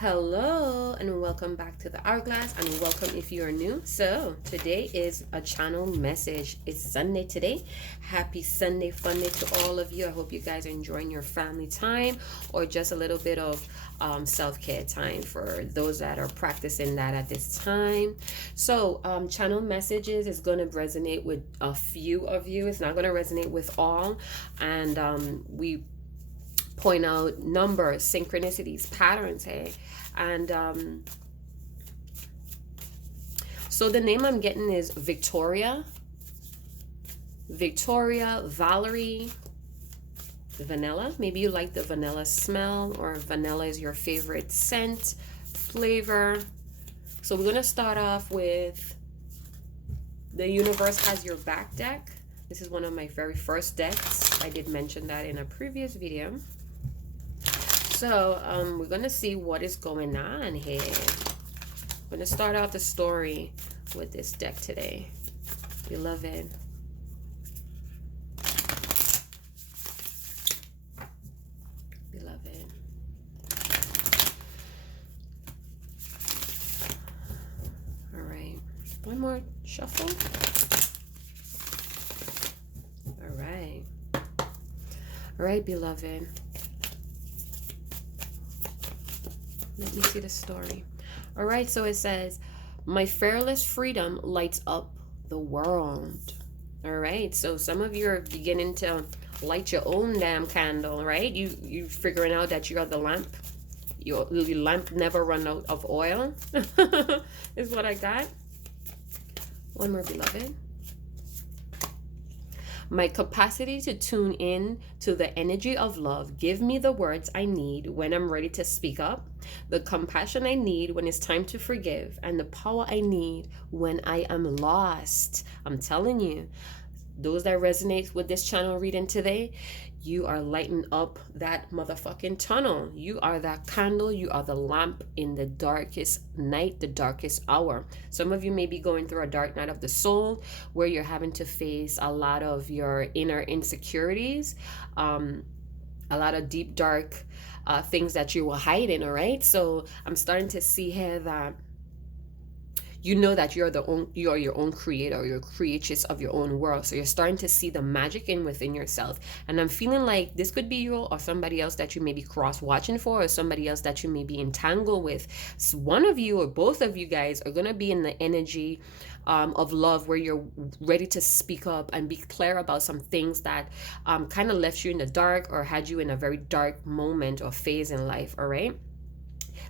Hello and welcome back to the Hourglass, and welcome if you are new. So today is a channel message. It's Sunday today. Happy Sunday fun day to all of you. I hope you guys are enjoying your family time or just a little bit of self-care time for those that are practicing that at this time. So channel messages is going to resonate with a few of you. It's not going to resonate with all, and we point out numbers, synchronicities, patterns, hey. And so the name I'm getting is Victoria, Valerie, vanilla. Maybe you like the vanilla smell, or vanilla is your favorite scent, flavor. So we're going to start off with the universe has your back deck. This is one of my very first decks. I did mention that in a previous video. So we're going to see what is going on here. I'm going to start out the story with this deck today. Beloved. Beloved. All right. One more shuffle. All right. All right, beloved. Let me see the story. All right, so it says, my fearless freedom lights up the world. All right, so some of you are beginning to light your own damn candle, right? You figuring out that you are the lamp. Your lamp never run out of oil is what I got. One more, beloved. My capacity to tune in to the energy of love give me the words I need when I'm ready to speak up, the compassion I need when it's time to forgive, and the power I need when I am lost. I'm telling you, those that resonate with this channel reading today, you are lighting up that motherfucking tunnel. You are that candle. You are the lamp in the darkest night, the darkest hour. Some of you may be going through a dark night of the soul where you're having to face a lot of your inner insecurities, a lot of deep, dark things that you were hiding, all right? So I'm starting to see here that you know that you are your own creator, you're creatress of your own world. So you're starting to see the magic in within yourself. And I'm feeling like this could be you or somebody else that you may be cross watching for, or somebody else that you may be entangled with. So one of you or both of you guys are going to be in the energy of love, where you're ready to speak up and be clear about some things that kind of left you in the dark or had you in a very dark moment or phase in life, all right?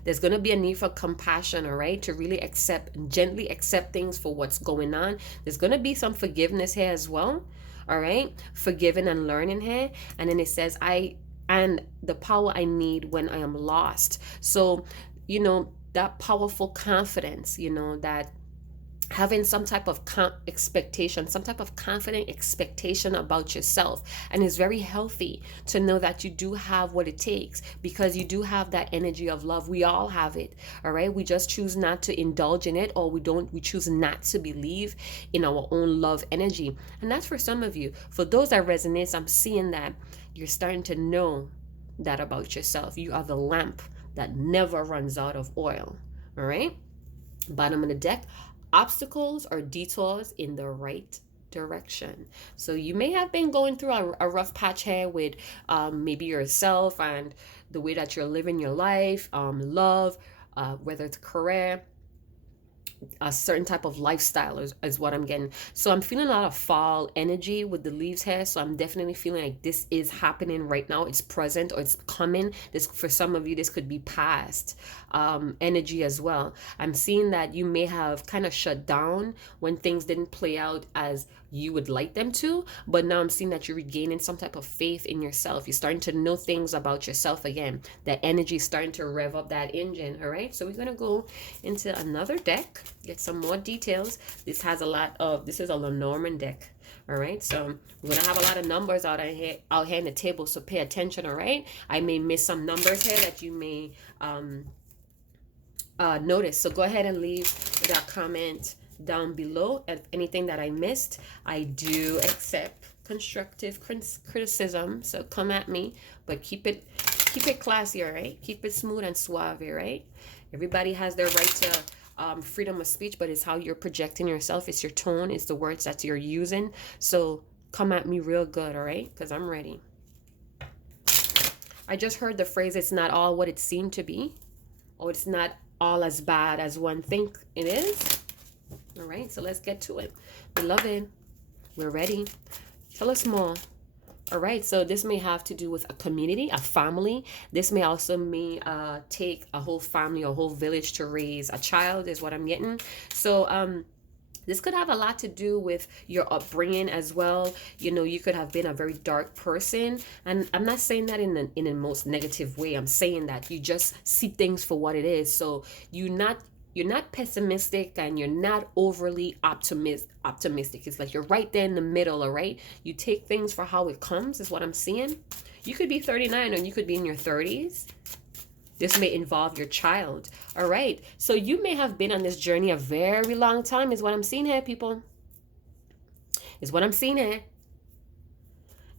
There's going to be a need for compassion, all right, to really gently accept things for what's going on. There's going to be some forgiveness here as well, all right, forgiving and learning here. And then it says, and the power I need when I am lost. So, you know, that powerful confidence, you know, that having some type of expectation, some type of confident expectation about yourself. And it's very healthy to know that you do have what it takes, because you do have that energy of love. We all have it, all right? We just choose not to indulge in it, or we choose not to believe in our own love energy. And that's for some of you. For those that resonates, I'm seeing that you're starting to know that about yourself. You are the lamp that never runs out of oil, all right? Bottom of the deck, obstacles or detours in the right direction. So you may have been going through a rough patch here with maybe yourself and the way that you're living your life, love, whether it's career, a certain type of lifestyle is what I'm getting. So I'm feeling a lot of fall energy with the leaves here. So I'm definitely feeling like this is happening right now. It's present or it's coming. This, for some of you, this could be past energy as well. I'm seeing that you may have kind of shut down when things didn't play out as you would like them to, but now I'm seeing that you're regaining some type of faith in yourself. You're starting to know things about yourself again. That energy is starting to rev up that engine, all right? So we're going to go into another deck, get some more details. This is a Lenormand deck, all right? So we're going to have a lot of numbers out here in the table, so pay attention, all right? I may miss some numbers here that you may notice. So go ahead and leave that comment down below and anything that I missed. I do accept constructive criticism, so come at me, but keep it Keep it classy, all right? Keep it smooth and suave, right? Everybody has their right to freedom of speech, but it's how you're projecting yourself. It's your tone. It's the words that you're using. So come at me real good, all right? Because I'm ready. I just heard the phrase, it's not all what it seemed to be. Or it's not all as bad as one think it is. All right, so let's get to it. Beloved, we're ready. Tell us more. All right, so this may have to do with a community, a family. This may also take a whole family, a whole village to raise a child is what I'm getting. So this could have a lot to do with your upbringing as well. You know, you could have been a very dark person. And I'm not saying that in the most negative way. I'm saying that you just see things for what it is. So you're not pessimistic and you're not overly optimistic. It's like you're right there in the middle, all right? You take things for how it comes is what I'm seeing. You could be 39 or you could be in your 30s. This may involve your child. All right. So you may have been on this journey a very long time is what I'm seeing here, people. Is what I'm seeing here.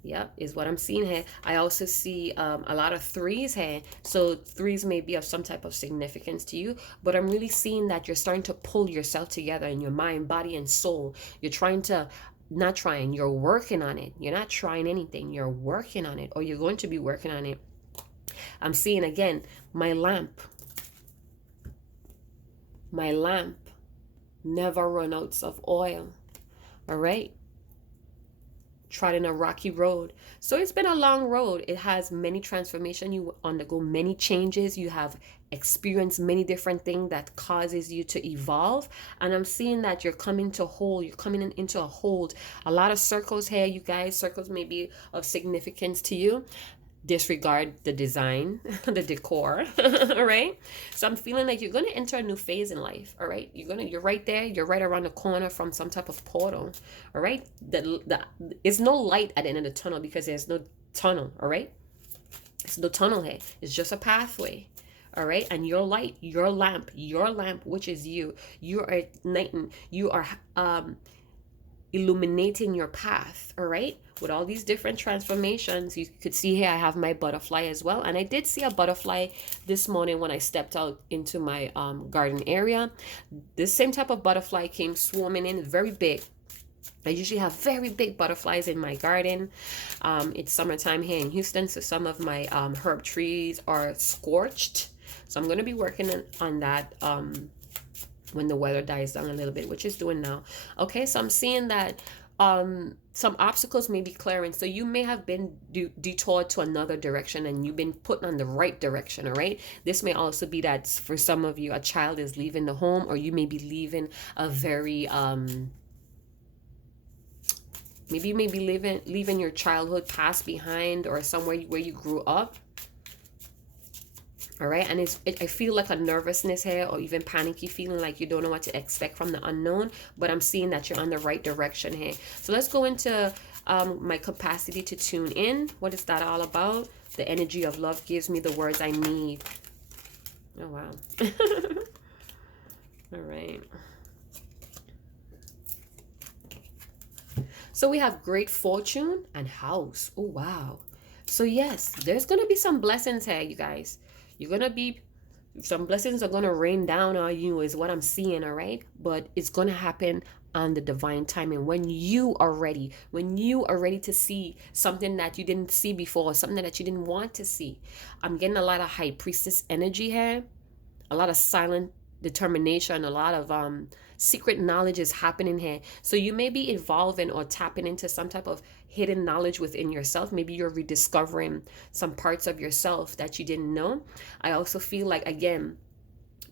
Yep, is what I'm seeing here. I also see a lot of threes here. So threes may be of some type of significance to you, but I'm really seeing that you're starting to pull yourself together in your mind, body, and soul. You're you're working on it. You're not trying anything. You're working on it, or you're going to be working on it. I'm seeing again, my lamp never run out of oil. All right. Trotting a rocky road. So it's been a long road. It has many transformations. You undergo many changes. You have experienced many different things that causes you to evolve. And I'm seeing that you're coming into a hold. A lot of circles here, you guys. Circles may be of significance to you. Disregard the design, the decor. All right, so I'm feeling like you're going to enter a new phase in life. All right, you're right there, you're right around the corner from some type of portal. All right, it's no light at the end of the tunnel because there's no tunnel. All right, it's no tunnel here, it's just a pathway. All right, and your light, your lamp, which is you are igniting, you are illuminating your path. All right, with all these different transformations. You could see here I have my butterfly as well, and I did see a butterfly this morning when I stepped out into my garden area. This same type of butterfly came swarming in, very big. I usually have very big butterflies in my garden. It's summertime here in Houston, so some of my herb trees are scorched, so I'm going to be working on that when the weather dies down a little bit, which is doing now. Okay, so I'm seeing that some obstacles may be clearing. So you may have been detoured to another direction and you've been put on the right direction. All right, this may also be that for some of you a child is leaving the home, or you may be leaving a very maybe you may be leaving your childhood past behind, or somewhere where you grew up. All right, and I feel like a nervousness here, or even panicky feeling like you don't know what to expect from the unknown, but I'm seeing that you're on the right direction here. So let's go into my capacity to tune in. What is that all about? The energy of love gives me the words I need. Oh, wow. All right. So we have great fortune and house. Oh, wow. So yes, there's going to be some blessings here, you guys. Some blessings are going to rain down on you is what I'm seeing, all right? But it's going to happen on the divine timing when you are ready. When you are ready to see something that you didn't see before, something that you didn't want to see. I'm getting a lot of high priestess energy here. A lot of silent determination, a lot of secret knowledge is happening here. So you may be evolving or tapping into some type of hidden knowledge within yourself. Maybe you're rediscovering some parts of yourself that you didn't know. I also feel like, again,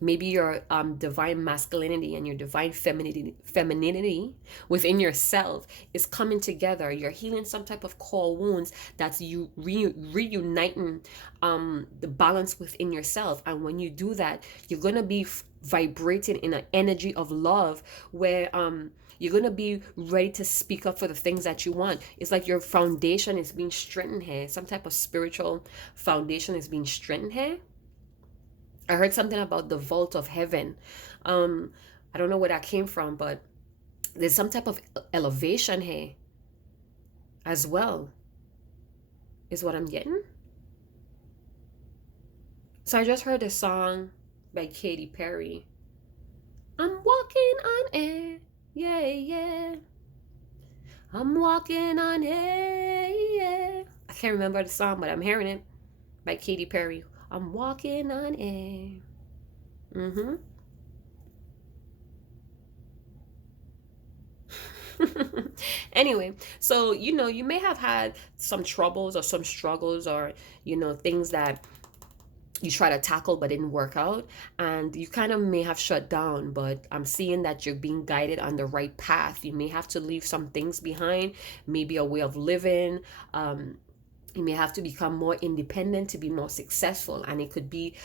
maybe your divine masculinity and your divine femininity within yourself is coming together. You're healing some type of core wounds that's you reuniting the balance within yourself. And when you do that, you're going to be vibrating in an energy of love where you're going to be ready to speak up for the things that you want. It's like your foundation is being strengthened here. Some type of spiritual foundation is being strengthened here. I heard something about the vault of heaven. I don't know where that came from, but there's some type of elevation here as well, is what I'm getting. So I just heard a song by Katy Perry. I'm walking on air, yeah, yeah. I'm walking on air, yeah. I can't remember the song, but I'm hearing it by Katy Perry. I'm walking on air. Mm-hmm. Anyway, so you may have had some troubles or some struggles, or things that you try to tackle but didn't work out, and you kind of may have shut down, but I'm seeing that you're being guided on the right path. You may have to leave some things behind, maybe a way of living. You may have to become more independent to be more successful, and you could be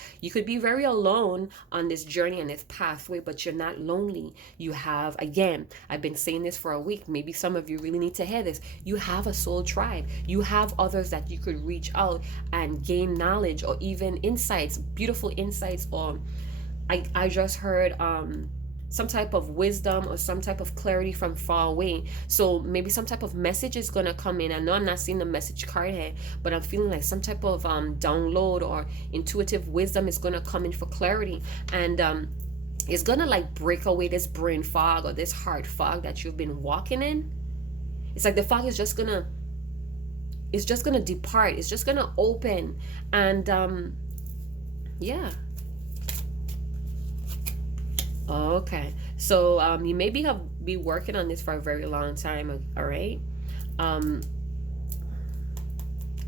very alone on this journey and this pathway, but you're not lonely. You have, again, I've been saying this for a week, maybe some of you really need to hear this, you have a soul tribe. You have others that you could reach out and gain knowledge or even insights, beautiful insights. Or I just heard some type of wisdom or some type of clarity from far away. So maybe some type of message is going to come in. I know I'm not seeing the message card here, but I'm feeling like some type of download or intuitive wisdom is going to come in for clarity. And it's going to like break away this brain fog or this heart fog that you've been walking in. It's like the fog is just going to depart. It's just going to open. And yeah. Okay, so you maybe have been working on this for a very long time, all right?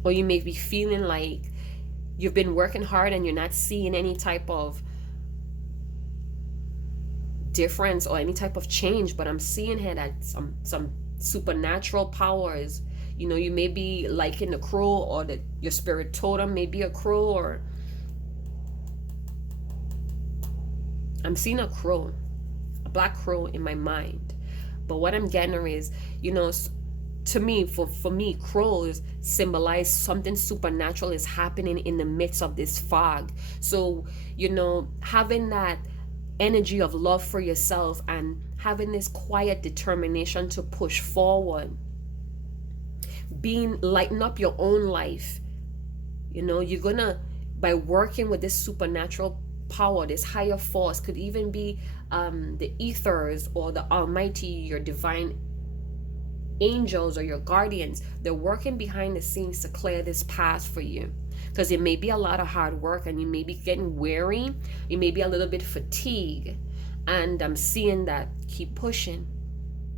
Or you may be feeling like you've been working hard and you're not seeing any type of difference or any type of change, but I'm seeing here that some supernatural powers, you may be liking the crow, or your spirit totem may be a crow, or I'm seeing a crow, a black crow in my mind. But what I'm getting is, to me, for me, crows symbolize something supernatural is happening in the midst of this fog. So, having that energy of love for yourself and having this quiet determination to push forward, lighten up your own life. You're gonna, by working with this supernatural power, this higher force, could even be the ethers or the almighty, your divine angels or your guardians. They're working behind the scenes to clear this path for you, because it may be a lot of hard work and you may be getting weary, you may be a little bit fatigued, and I'm seeing that keep pushing.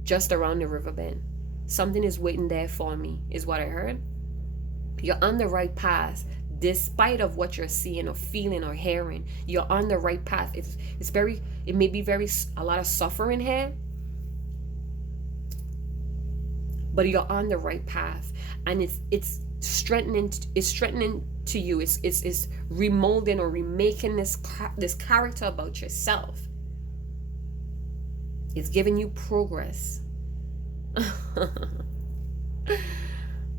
Just around the river bend, something is waiting there for me, is what I heard. You're on the right path. Despite of what you're seeing or feeling or hearing, you're on the right path. It may be a lot of suffering here, but you're on the right path, and it's strengthening to you. It's remolding or remaking this character about yourself. It's giving you progress.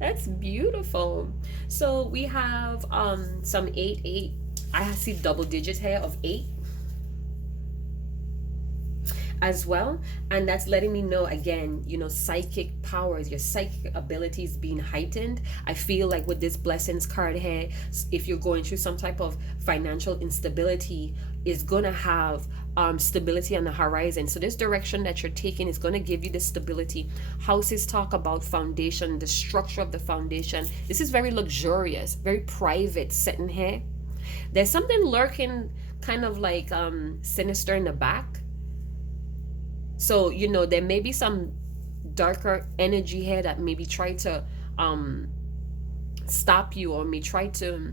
That's beautiful. So we have some 8. I see double digits here of 8 as well, and that's letting me know again, psychic powers, your psychic abilities being heightened. I feel like with this blessings card here, if you're going through some type of financial instability, is gonna have stability on the horizon. So this direction that you're taking is going to give you the stability. Houses talk about foundation, the structure of the foundation. This is very luxurious, very private setting here. There's something lurking kind of like sinister in the back. So there may be some darker energy here that maybe try to stop you, or may try to,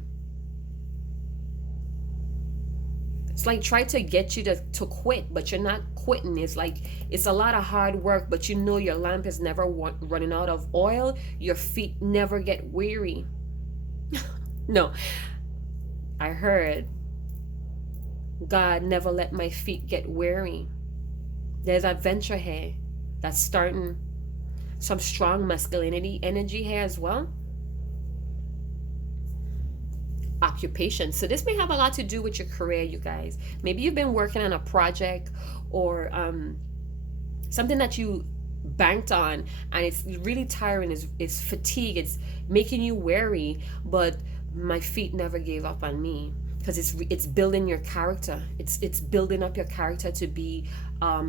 it's like try to get you to quit, but you're not quitting. It's like it's a lot of hard work, but your lamp is never running out of oil. Your feet never get weary. No, I heard God never let my feet get weary. There's adventure here that's starting, some strong masculinity energy here as well. Occupation. So this may have a lot to do with your career, you guys. Maybe you've been working on a project or something that you banked on, and it's really tiring, it's fatigue, it's making you weary, but my feet never gave up on me. because it's building your character. It's building up your character to be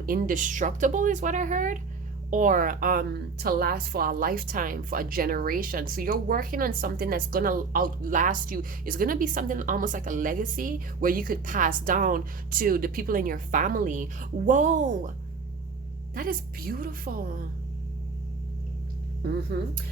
indestructible, is what I heard, or to last for a lifetime, for a generation. So you're working on something that's gonna outlast you. It's gonna be something almost like a legacy where you could pass down to the people in your family. Whoa, that is beautiful.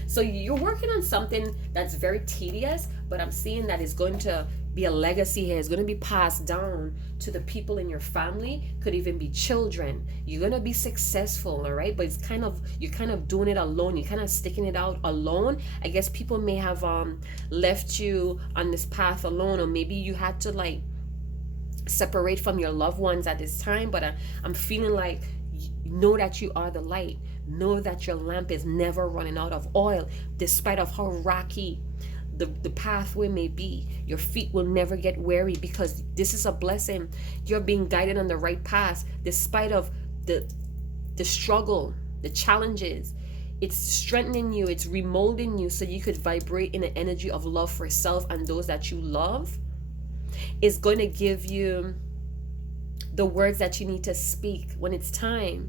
So you're working on something that's very tedious, but I'm seeing that it's going to be a legacy here. It's going to be passed down to the people in your family. Could even be children. You're going to be successful, all right? But it's you're kind of doing it alone. You're kind of sticking it out alone. I guess people may have left you on this path alone, or maybe you had to like separate from your loved ones at this time. But I'm feeling like, know that you are the light. Know that your lamp is never running out of oil, despite of how rocky the pathway may be. Your feet will never get weary, because this is a blessing. You're being guided on the right path, despite of the struggle, the challenges. It's strengthening you, it's remolding you so you could vibrate in an energy of love for self and those that you love. It's going to give you the words that you need to speak when it's time.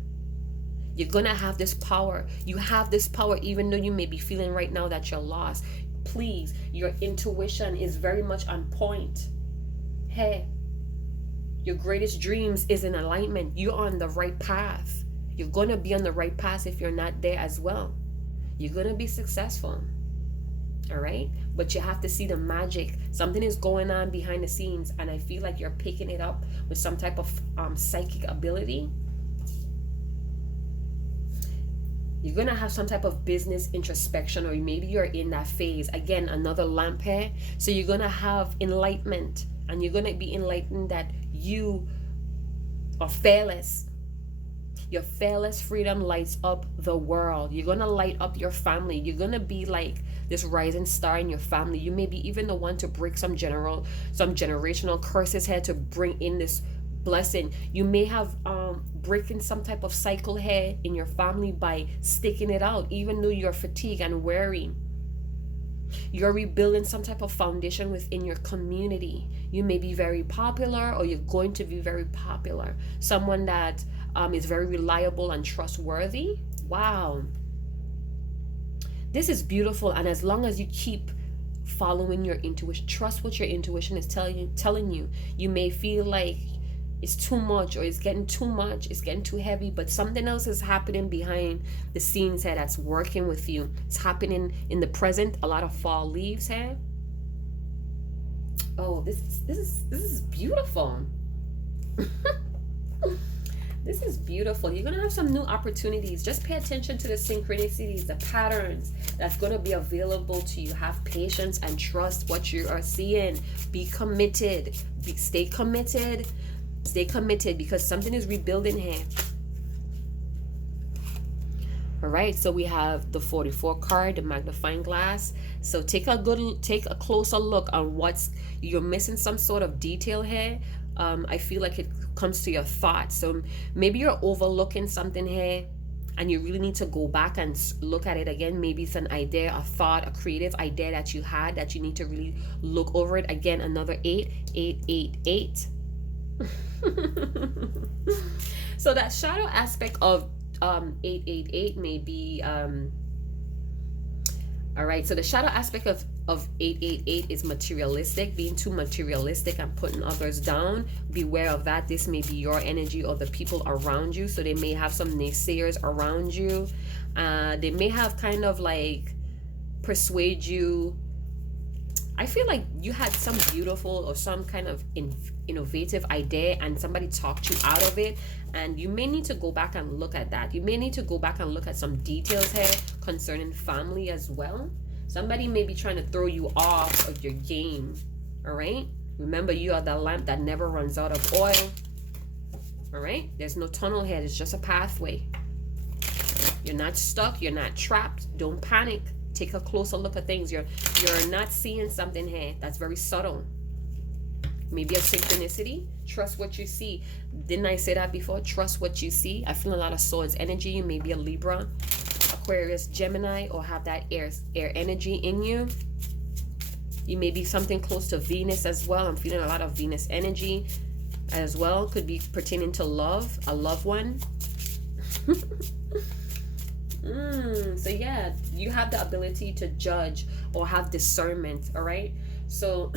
You're going to have this power. You have this power even though you may be feeling right now that you're lost. Please, your intuition is very much on point. Hey, your greatest dreams is in alignment. You're on the right path. You're going to be on the right path if you're not there as well. You're going to be successful. All right? But you have to see the magic. Something is going on behind the scenes, and I feel like you're picking it up with some type of psychic ability. You're going to have some type of business introspection, or maybe you're in that phase. Again, another lamp here. So you're going to have enlightenment, and you're going to be enlightened that you are fearless. Your fearless freedom lights up the world. You're going to light up your family. You're going to be like this rising star in your family. You may be even the one to break some generational curses here to bring in this blessing. You may have breaking some type of cycle here in your family by sticking it out, even though you're fatigued and weary. You're rebuilding some type of foundation within your community. You may be very popular, or you're going to be very popular. Someone that is very reliable and trustworthy. Wow. This is beautiful. And as long as you keep following your intuition, trust what your intuition is telling you. You may feel like it's too much, or it's getting too much, it's getting too heavy, but something else is happening behind the scenes here that's working with you. It's happening in the present. A lot of fall leaves here. Oh, this is beautiful. This is beautiful. You're going to have some new opportunities. Just pay attention to the synchronicities, the patterns that's going to be available to you. Have patience and trust what you are seeing. Be committed. Stay committed. Stay committed, because something is rebuilding here. All right, so we have the 44 card, the magnifying glass. So take a closer look on you're missing some sort of detail here. I feel like it comes to your thoughts. So maybe you're overlooking something here, and you really need to go back and look at it again. Maybe it's an idea, a thought, a creative idea that you had that you need to really look over it again. Another 8. So that shadow aspect of 888 may be all right, so the shadow aspect of 888 is materialistic, being too materialistic and putting others down. Beware of that. This may be your energy or the people around you. So they may have some naysayers around you. They may have kind of like persuade you. I feel like you had some beautiful or some kind of innovative idea, and somebody talked you out of it, and you may need to go back and look at that. You may need to go back and look at some details here concerning family as well. Somebody may be trying to throw you off of your game. All right, remember, you are the lamp that never runs out of oil. All right, there's no tunnel here. It's just a pathway. You're not stuck. You're not trapped. Don't panic. Take a closer look at things. You're not seeing something here that's very subtle. Maybe a synchronicity. Trust what you see. Didn't I say that before? Trust what you see. I feel a lot of swords energy. You may be a Libra, Aquarius, Gemini, or have that air energy in you. You may be something close to Venus as well. I'm feeling a lot of Venus energy as well. Could be pertaining to love, a loved one. So yeah, you have the ability to judge or have discernment, all right? So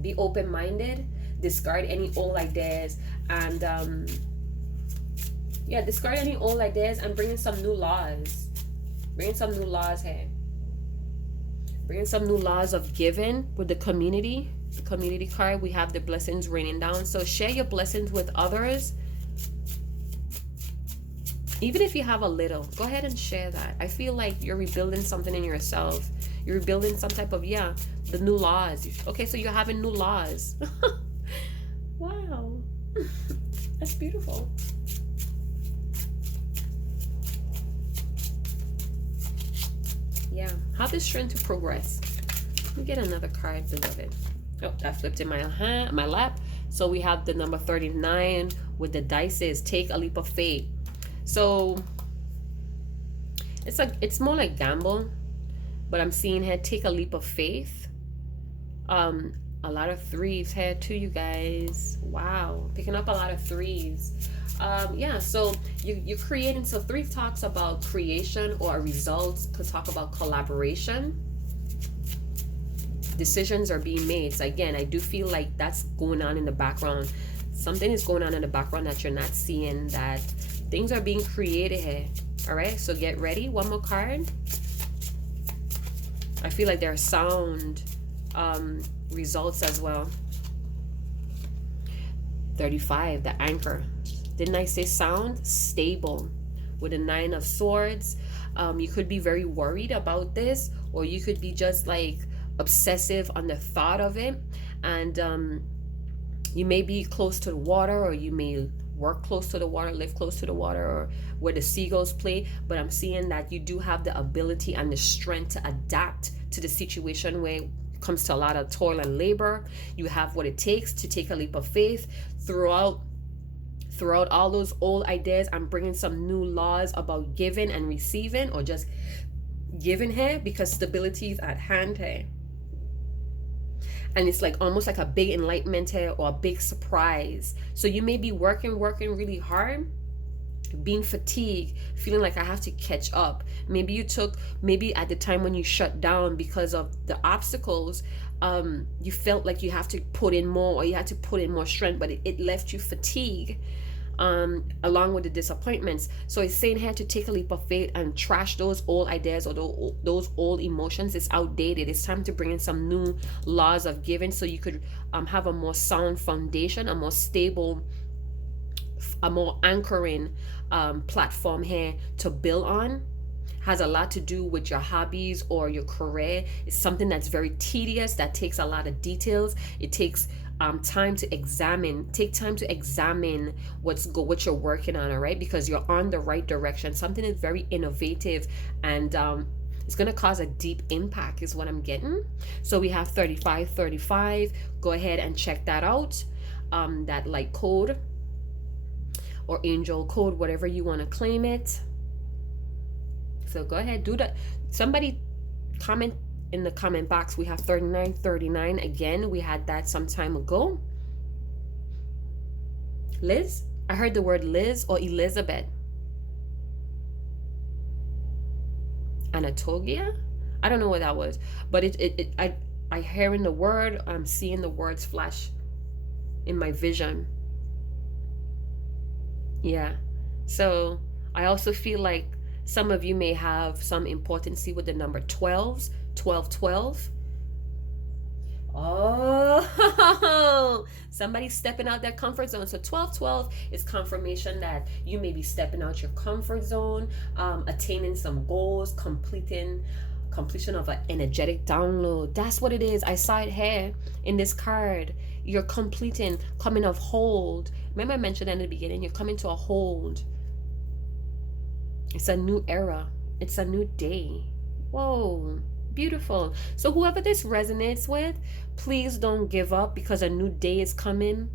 be open-minded, discard any old ideas, and yeah, discard any old ideas and bring in some new laws. Bring in some new laws here. Bring in some new laws of giving with the community. The community card, we have the blessings raining down. So share your blessings with others. Even if you have a little, go ahead and share that. I feel like you're rebuilding something in yourself. You're rebuilding some type of, yeah, the new laws. Okay, so you're having new laws. Wow. That's beautiful. Yeah, have the strength to progress. Let me get another card, beloved. Oh, that flipped in my lap. So we have the number 39 with the dices. Take a leap of faith. So it's more like gamble, but I'm seeing here take a leap of faith. A lot of threes here too, you guys. Wow, picking up a lot of threes. Yeah, so you're creating. So three talks about creation or results. Could talk about collaboration. Decisions are being made. So again, I do feel like that's going on in the background. Something is going on in the background that you're not seeing, that things are being created here. All right, so get ready. One more card. I feel like there are sound results as well. 35, the anchor. Didn't I say sound? Stable. With a 9 of swords. You could be very worried about this, or you could be just like obsessive on the thought of it, and you may be close to the water, or you may work close to the water, live close to the water, or where the seagulls play. But I'm seeing that you do have the ability and the strength to adapt to the situation where it comes to a lot of toil and labor. You have what it takes to take a leap of faith throughout all those old ideas. I'm bringing some new laws about giving and receiving, or just giving here, because stability is at hand here. And it's like almost like a big enlightenment here, or a big surprise. So you may be working really hard, being fatigued, feeling like I have to catch up. Maybe at the time when you shut down because of the obstacles, you felt like you have to put in more, or you had to put in more strength, but it left you fatigued, along with the disappointments. So it's saying here to take a leap of faith and trash those old ideas, or those old emotions. It's outdated. It's time to bring in some new laws of giving, so you could have a more sound foundation, a more stable, a more anchoring platform here to build on. Has a lot to do with your hobbies or your career. It's something that's very tedious, that takes a lot of details. It takes time to examine. Take time to examine what you're working on, all right? Because you're on the right direction. Something is very innovative, and it's going to cause a deep impact is what I'm getting. So we have 3535. Go ahead and check that out. That light code or angel code, whatever you want to claim it. So go ahead, do that. Somebody comment in the comment box. We have 3939 again. We had that some time ago. Liz, I heard the word Liz or Elizabeth. Anatolia, I don't know what that was, but I hearing the word. I'm seeing the words flash in my vision. Yeah, so I also feel like some of you may have some importance with the number 12s, 1212. Oh, somebody's stepping out their comfort zone. So 1212 is confirmation that you may be stepping out your comfort zone, attaining some goals, completion of an energetic download. That's what it is. I saw it here in this card. You're completing, coming off hold. Remember I mentioned in the beginning, you're coming to a hold. It's a new era. It's a new day. Whoa. Beautiful. So whoever this resonates with, please don't give up because a new day is coming.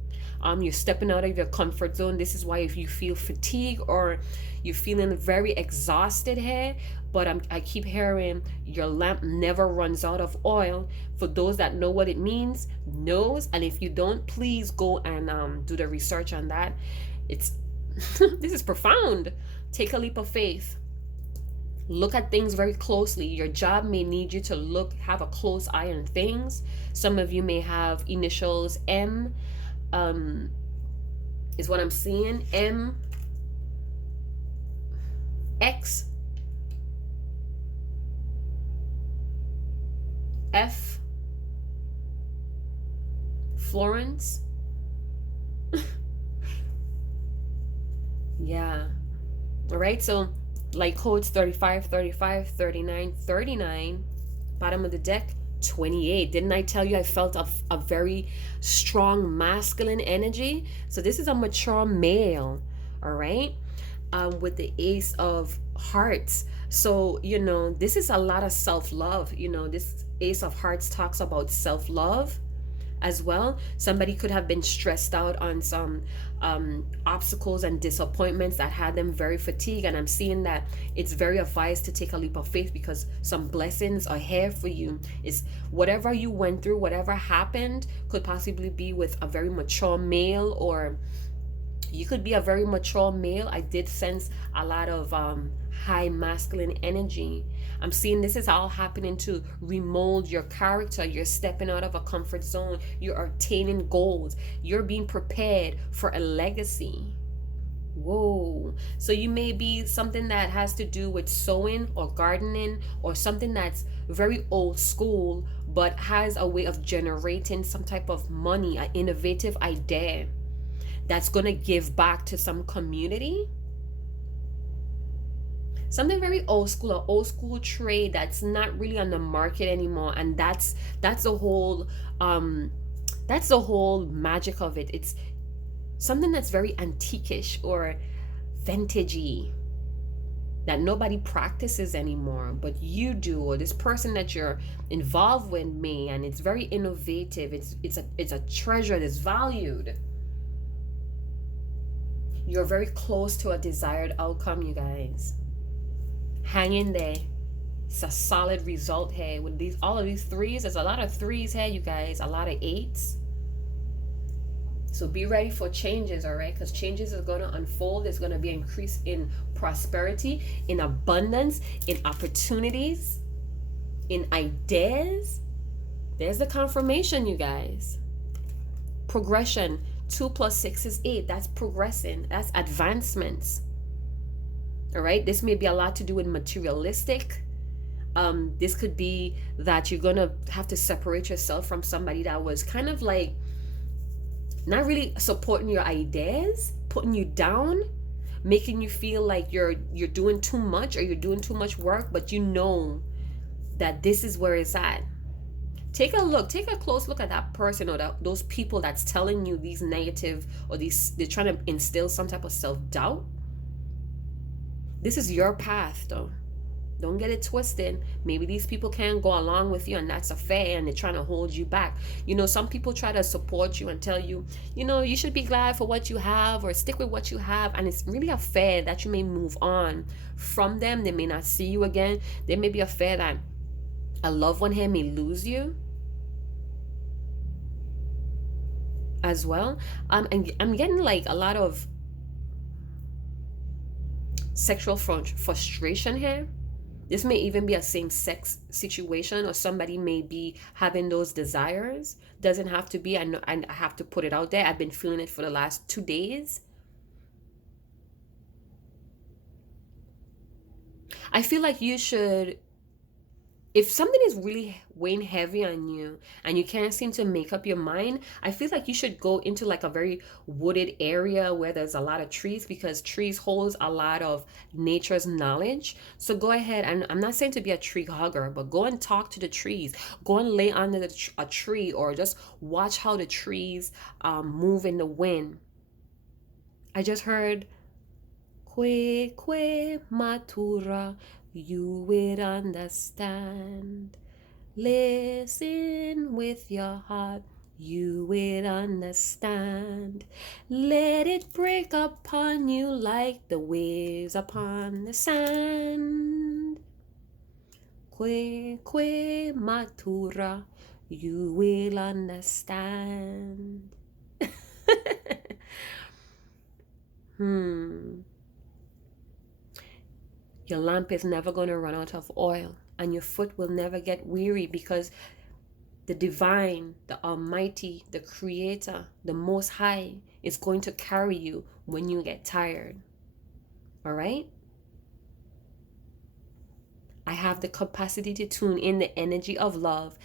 You're stepping out of your comfort zone. This is why if you feel fatigue or you're feeling very exhausted here, but I keep hearing your lamp never runs out of oil. For those that know what it means, knows, and if you don't, please go and do the research on that. It's this is profound. Take a leap of faith. Look at things very closely. Your job may need you to have a close eye on things. Some of you may have initials M, is what I'm seeing. M, X, F, Florence. Yeah. All right. So like codes 35, 35, 39, 39, bottom of the deck, 28. Didn't I tell you I felt a very strong masculine energy? So this is a mature male, all right, with the Ace of Hearts. So, this is a lot of self-love. This Ace of Hearts talks about self-love as well. Somebody could have been stressed out on some obstacles and disappointments that had them very fatigued, and I'm seeing that it's very advised to take a leap of faith because some blessings are here for you. Is whatever you went through, whatever happened, could possibly be with a very mature male, or you could be a very mature male. I did sense a lot of high masculine energy. I'm seeing this is all happening to remold your character. You're stepping out of a comfort zone. You're attaining goals. You're being prepared for a legacy. Whoa. So you may be something that has to do with sewing or gardening, or something that's very old school but has a way of generating some type of money, an innovative idea that's going to give back to some community. Something very old school, an old school trade that's not really on the market anymore, and that's the whole magic of it. It's something that's very antiquish or vintagey that nobody practices anymore, but you do, or this person that you're involved with may, and it's very innovative. It's a treasure that's valued. You're very close to a desired outcome, you guys. Hang in there. It's a solid result here with all of these threes. There's a lot of threes here, you guys. A lot of eights. So be ready for changes, all right? Because changes are going to unfold. There's going to be an increase in prosperity, in abundance, in opportunities, in ideas. There's the confirmation, you guys. Progression. 2 + 6 is 8. That's progressing. That's advancements. All right. This may be a lot to do with materialistic. This could be that you're going to have to separate yourself from somebody that was kind of like not really supporting your ideas, putting you down, making you feel like you're doing too much or you're doing too much work, but you know that this is where it's at. Take a close look at that person or those people that's telling you these negative, or they're trying to instill some type of self-doubt. This is your path, though. Don't get it twisted. Maybe these people can't go along with you, and that's a fair, and they're trying to hold you back. Some people try to support you and tell you, you should be glad for what you have or stick with what you have. And it's really a fair that you may move on from them. They may not see you again. There may be a fair that a loved one here may lose you as well. And I'm getting like a lot of sexual frustration here. This may even be a same-sex situation, or somebody may be having those desires. Doesn't have to be. I know I have to put it out there. I've been feeling it for the last 2 days. I feel like you should, if something is really weighing heavy on you and you can't seem to make up your mind, I feel like you should go into like a very wooded area where there's a lot of trees, because trees holds a lot of nature's knowledge. So go ahead, and I'm not saying to be a tree hugger, but go and talk to the trees. Go and lay under a tree, or just watch how the trees move in the wind. I just heard que matura, you will understand. Listen with your heart, you will understand. Let it break upon you like the waves upon the sand. Que matura, you will understand. Your lamp is never going to run out of oil, and your foot will never get weary, because the divine, the almighty, the creator, the most high is going to carry you when you get tired. All right? I have the capacity to tune in the energy of love.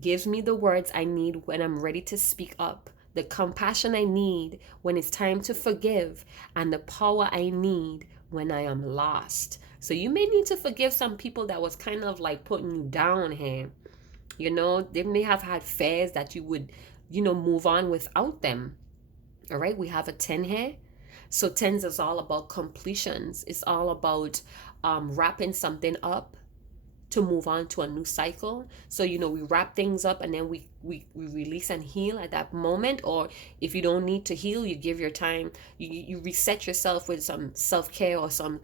Gives me the words I need when I'm ready to speak up, the compassion I need when it's time to forgive, and the power I need when I am lost. So you may need to forgive some people that was kind of like putting you down here. You know, they may have had fears that you would, move on without them. All right, we have a 10 here. So 10s is all about completions. It's all about wrapping something up to move on to a new cycle. So, we wrap things up and then we release and heal at that moment. Or if you don't need to heal, you give your time, you reset yourself with some self-care or some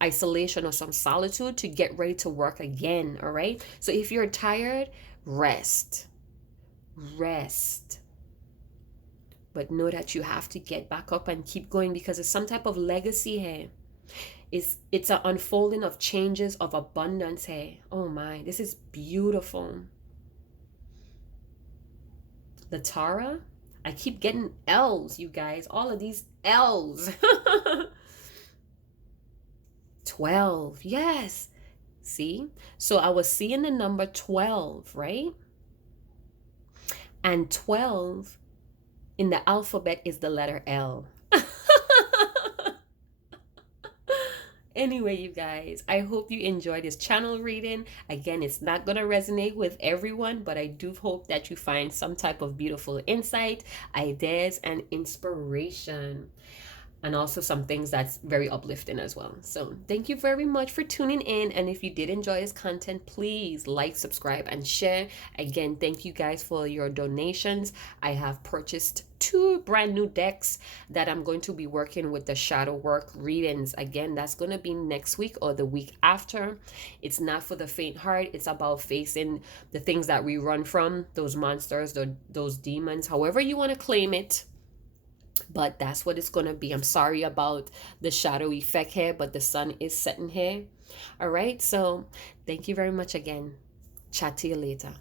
isolation or some solitude to get ready to work again. All right. So if you're tired, rest. But know that you have to get back up and keep going, because it's some type of legacy here. It's an unfolding of changes of abundance here. Oh my, this is beautiful. The Tara, I keep getting L's, you guys. All of these L's. 12, yes. See? So I was seeing the number 12, right? And 12 in the alphabet is the letter L. Anyway, you guys, I hope you enjoyed this channel reading. Again, it's not going to resonate with everyone, but I do hope that you find some type of beautiful insight, ideas, and inspiration. And also some things that's very uplifting as well. So thank you very much for tuning in. And if you did enjoy this content, please like, subscribe, and share. Again, thank you guys for your donations. I have purchased 2 brand new decks that I'm going to be working with the shadow work readings. Again, that's going to be next week or the week after. It's not for the faint heart. It's about facing the things that we run from, those monsters, those demons, however you want to claim it. But that's what it's going to be. I'm sorry about the shadow effect here, but the sun is setting here. All right. So thank you very much again. Chat to you later.